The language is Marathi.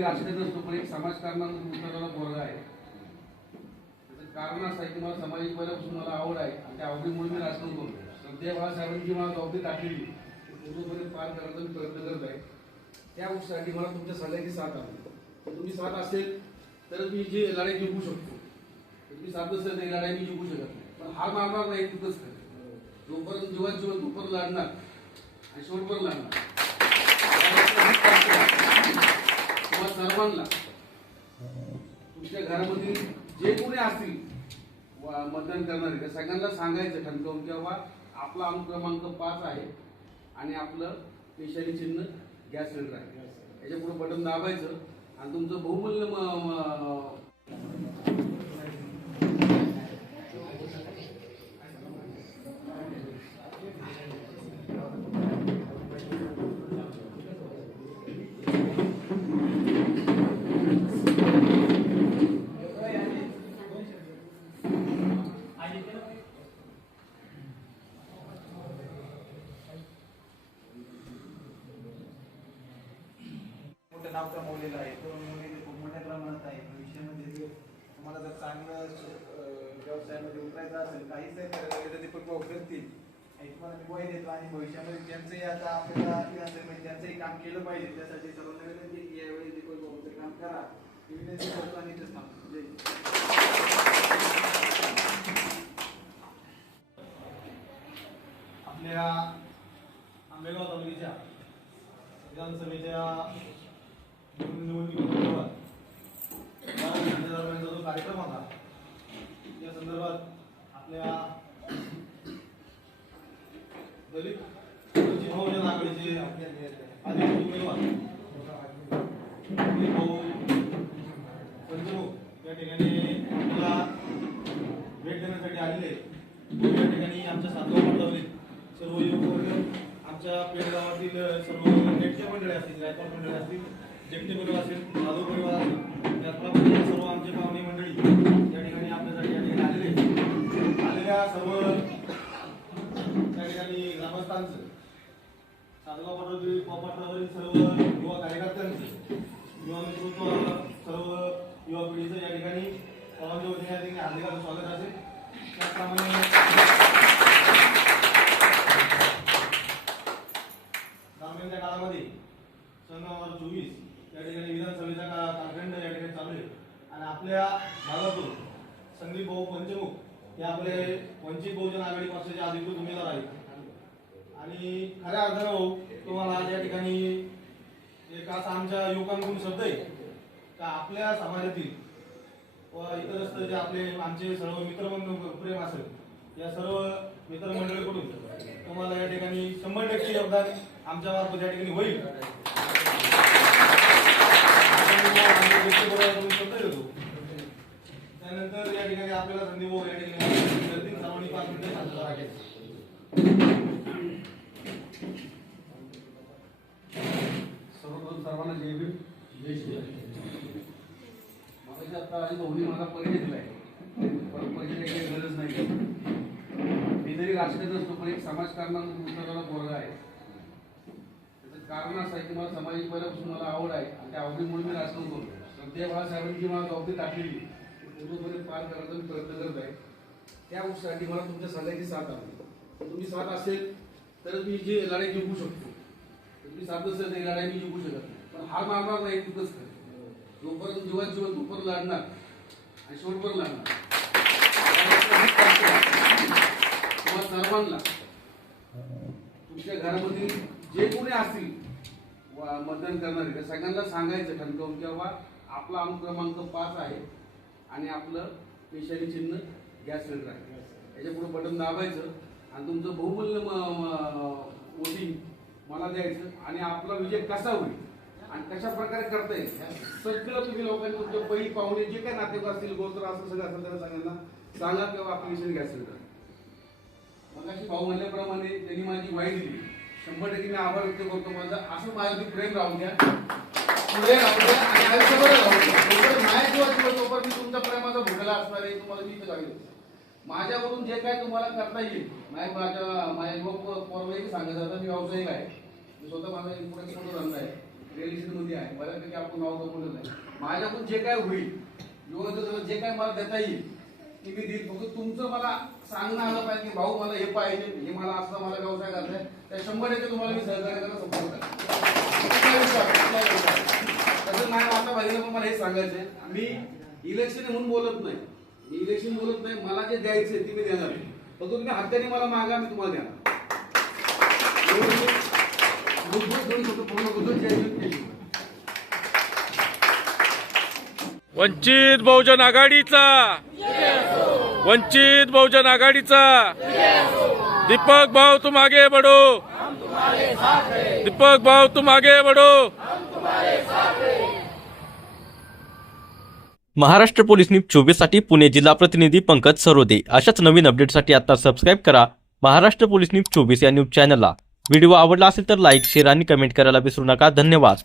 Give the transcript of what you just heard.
राजकीय नसतो पण एक समाजकारणात उतरलेला पोरगा आहे. कारण असं आहे की मला सामाजिक पहिल्यापासून मला आवड आहे आणि त्या आवडीमुळे मी राजकारण करतो सध्या बाळासाहेबांची मला जबाबदारी टाकलेली ती पूर्णपणे पार करण्याचा मी प्रयत्न करत आहे. त्या गोष्टीसाठी मला तुमच्या सगळ्यांची साथ हवी. तुम्ही साथ असेल तर मी जी लढाई जिंकू शकतो. तुम्ही साथ नसेल तर लढाई मी जिंकू शकत नाही. पण हार मारणार नाही तिथंच खरं जोपर्यंत जीवन जीवन तोपर्यंत लढणार. आणि शेवटपर्यंत लढणार. तुम्हा सर्वांना तुमच्या घरामध्ये जे कोणी असतील मतदान करणारे त्या सगळ्यांना सांगायचं ठणकावून की बाबा आपला अंक क्रमांक पाच आहे आणि आपलं पेशारी चिन्ह गॅस सिलेंडर आहे. याच्यापुढे बटन दाबायचं आणि तुमचं बहुमूल्य नाव कमवलेलं आहे. तो मुली खूप मोठ्या प्रमाणात आहे. भविष्यामध्ये तुम्हाला जर चांगलं व्यवसायामध्ये उतरायचं असेल काहीच नाही करायला गेलं तर दीपक भाऊ करतील आणि तुम्हाला मी वय देतो आणि भविष्यामध्ये ज्यांचंही आता आपल्याला म्हणजे ज्यांचंही काम केलं पाहिजे त्यासाठी सर्वांना विनंती की यावेळी ते पण बघून काम करा. ही विनंती करतो आणि इथंच थांबतो. जय आपल्या आंबेगाव तालुक्याच्या विधानसभेच्या निवडणुकीसंदर्भात दरम्यानचा जो कार्यक्रम होता या संदर्भात आपल्या दलित बहुजन आघाडीचे उमेदवार भाऊ पंचमुख या ठिकाणी आपल्याला भेट देण्यासाठी आलेले या ठिकाणी आमच्या सातगाव सर्व युवक आमच्या पेडगावातील सर्व नेटके मंडळी असतील गायकवाड मंडळी असतील जेपटे परिवार असेल माधव परिवार असेल त्याचप्रमाणे सर्व आमचे पाहुणे मंडळी या ठिकाणी आपल्यासाठी या ठिकाणी आलेले आलेल्या सर्व त्या ठिकाणी ग्रामस्थांचं सातगाव पाटोदी पाटोदीवरील सर्व युवा कार्यकर्त्यांचं युवा नेतृत्व सर्व युवा पिढीचं या ठिकाणी सर्वांच्या वतीने या ठिकाणी हार्दिक स्वागत असेल. त्याचप्रमाणे दरम्यानच्या काळामध्ये सन दोन हजार चोवीस या ठिकाणी विधानसभेचा का कालखंड या ठिकाणी चालू आहे आणि आपल्या भागातून संदीप भाऊ पंचमुख हे आपले वंचित बहुजन आघाडी पक्षाचे अधिकृत उमेदवार आहेत. आणि खऱ्या अर्थानं भाऊ तुम्हाला या ठिकाणी एक असा आमच्या युवकांकडून शब्द आहे का आपल्या समाजातील व इतरस्त जे आपले आमचे सर्व मित्रमंडळ प्रेम असेल या सर्व मित्रमंडळीकडून तुम्हाला या ठिकाणी शंभर टक्के योगदान आमच्या मार्फत या ठिकाणी होईल. आम्ही देतो. त्यानंतर या ठिकाणी आपल्याला संधी भाऊ या ठिकाणी सर्वांनी पाच मिनिटं शांतता राखायची. सर्वप्रथम सर्वांना जय भीम जय श्री माझ्या आता आई भाऊनी मला परिचय दिला आहे परत परिचय काही गरज नाही. मी जरी राजकीय नसतो पण एक समाजकारणात पुस्तकाला बोलला आहे. त्याचं कारण असं आहे की मला सामाजिक पहिल्यापासून मला आवड आहे आणि त्या आवडीमुळे मी राजकारण करतो सध्या बाळासाहेबांची मला जबाबदारी टाकलेली. पूर्णपणे पार करण्याचा मी प्रयत्न करत आहे. त्या गोष्टीसाठी मला तुमच्या सगळ्यांची साथ हवी. तुम्ही साथ असेल तरच मी जी लढाई जिंकू शकतो. तुम्ही साथ नसेल तर लढाई मी जिंकू शकत नाही. पण हार मारणार नाही तिथंच खरं जोपर्यंत जीवन जीवन तोपर्यंत लढणार आणि शेवटपर्यंत लढणार. तुम्हा सर्वांना तुमच्या घरामध्ये जे कोणी असतील मतदान करणारे त्या सगळ्यांना सांगायचं ठणकावून किंवा आपला अंक क्रमांक पाच आहे आणि आपलं पेशारी चिन्ह गॅस सिलेंडर आहे. याच्यापुढे बटन दाबायचं आणि तुमचं बहुमूल्य वोटिंग मला द्यायचं आणि आपला विजय कसा होईल आणि कशा प्रकारे करता येईल? सगळं तुम्ही लोकांनी तुमच्या पहिली पाहुणे जे काही नातेवाईक असतील गोत्र असं सगळं असेल त्यांना सगळ्यांना सांगा किंवा आपली विषय गॅस सिलेंडर. मगाशी भाऊ म्हणल्याप्रमाणे त्यांनी माझी वाईट दिली. शंभर टक्के मी आभार व्यक्त करतो. माझा असं माझ्यावरती प्रेम राहू द्या. पुढे राहू द्या आणि आयुष्यभर राहू द्या. जोपर्यंत माझ्या जीवात जीवन तोपर्यंत मी तुमच्या प्रेमाचा भोगायला असणार आहे तुम्हाला मी इथं माझ्यावरून जे काय तुम्हाला करता येईल माझ्या माझ्या माझ्या युवक पोरवाही सांगत जातात मी व्यावसायिक आहे. मी स्वतः माझा इम्पोर्टन्स मोठा धंदा आहे. रिअल इस्टेटमध्ये आहे. बऱ्यापैकी आपण नाव कमवलं आहे. माझ्याकडून जे काय होईल युवक जे काय मला देता येईल की मी देईल. फक्त तुमचं मला सांगणं आलं पाहिजे की भाऊ मला हे पाहिजे हे मला असं मला व्यवसाय करायचा आहे त्या शंभर टक्के तुम्हाला मी सहकार्य करायला सपोर्ट तसं नाही पण मला हे सांगायचंय मी इलेक्शन म्हणून बोलत नाही. मी इलेक्शन बोलत नाही मला जे द्यायचं ते मी देणार फक्त तुम्ही हत्याने मला मागा मी तुम्हाला देणार वंचित बहुजन आघाडीचा. वंचित बहुजन आघाडीचा. दीपक भाऊ तुम आगे बढ़ो. दीपक भाऊ तुम आगे बढ़ो. महाराष्ट्र पोलीस न्यूज चोवीससाठी पुणे जिल्हा प्रतिनिधी पंकज सरोदे. अशाच नवीन अपडेटसाठी आता सबस्क्राईब करा महाराष्ट्र पोलीस न्यूज चोवीस या न्यूज चॅनलला व्हिडिओ आवडला असेल तर लाईक शेअर आणि कमेंट करायला विसरू नका. धन्यवाद.